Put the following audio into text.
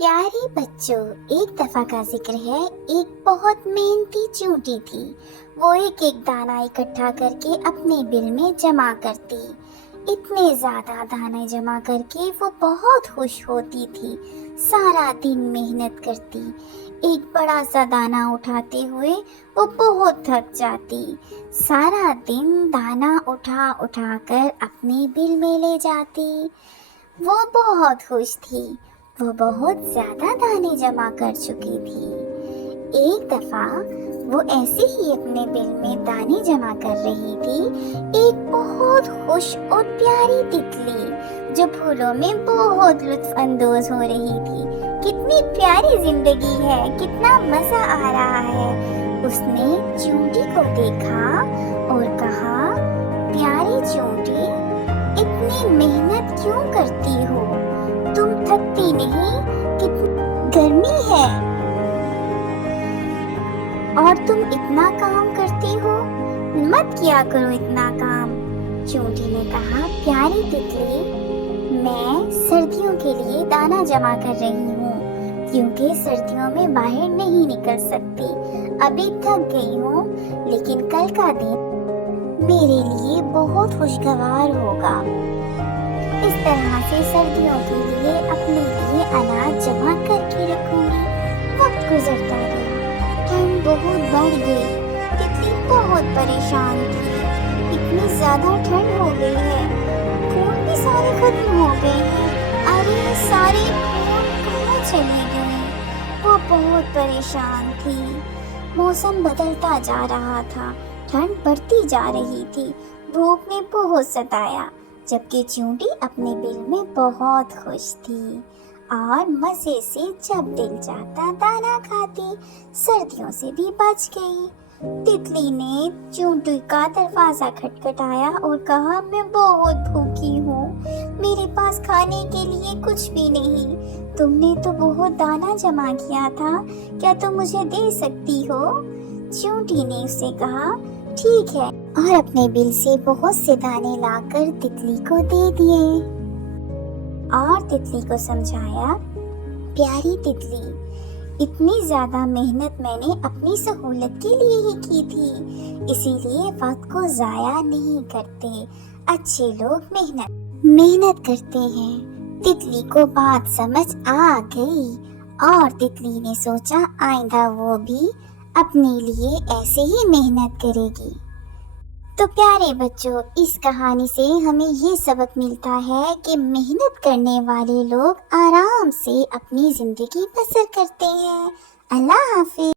प्यारे बच्चों, एक दफा का जिक्र है। एक बहुत मेहनती चींटी थी। वो एक एक दाना इकट्ठा करके अपने बिल में जमा करती। इतने ज्यादा दाने जमा करके वो बहुत खुश होती थी। सारा दिन मेहनत करती। एक बड़ा सा दाना उठाते हुए वो बहुत थक जाती। सारा दिन दाना उठा उठा कर अपने बिल में ले जाती। वो बहुत खुश थी। वो बहुत ज्यादा दाने जमा कर चुकी थी। एक दफा वो ऐसे ही अपने बिल में दाने जमा कर रही थी। एक बहुत खुश और प्यारी तितली जो फूलों में बहुत लुत्फ अंदोज हो रही थी। कितनी प्यारी जिंदगी है, कितना मजा आ रहा है। उसने चींटी को देखा और कहा, प्यारी चींटी, इतनी मेहनत क्यों करती हो? तुम थकती नहीं? कितनी गर्मी है और तुम इतना काम करती हो। मत किया करो इतना काम। चींटी ने कहा, प्यारी तितली, मैं सर्दियों के लिए दाना जमा कर रही हूँ क्योंकि सर्दियों में बाहर नहीं निकल सकती। अभी थक गई हूँ, लेकिन कल का दिन मेरे लिए बहुत खुशगवार होगा। इस तरह से सर्दियों के लिए अपने लिए अनाज जमा करके रखूंगी। वक्त गुजरता गया, ठंड बहुत बढ़ गई। तितली बहुत परेशान थी। इतनी ज्यादा ठंड हो गई है, फूल भी सारे खत्म हो गए हैं। अरे, सारे फूल कहाँ चले गए? वो बहुत परेशान थी। मौसम बदलता जा रहा था, ठंड बढ़ती जा रही थी। भूख ने बहुत सताया, जबकि चींटी अपने बिल में बहुत खुश थी और मजे से जब दिल चाहता दाना खाती। सर्दियों से भी बच गई। तितली ने चींटी का दरवाजा खटखटाया और कहा, मैं बहुत भूखी हूँ, मेरे पास खाने के लिए कुछ भी नहीं। तुमने तो बहुत दाना जमा किया था, क्या तुम मुझे दे सकती हो? चींटी ने उससे कहा, ठीक है, और अपने बिल से बहुत से दाने लाकर तितली को दे दिए और तितली को समझाया, प्यारी तितली, इतनी ज्यादा मेहनत मैंने अपनी सहूलत के लिए ही की थी, इसीलिए वक्त को जाया नहीं करते। अच्छे लोग मेहनत करते हैं। तितली को बात समझ आ गई और तितली ने सोचा, आइंदा वो भी अपने लिए ऐसे ही मेहनत करेगी। तो प्यारे बच्चों, इस कहानी से हमें ये सबक मिलता है कि मेहनत करने वाले लोग आराम से अपनी जिंदगी बसर करते हैं। अल्लाह हाफिज।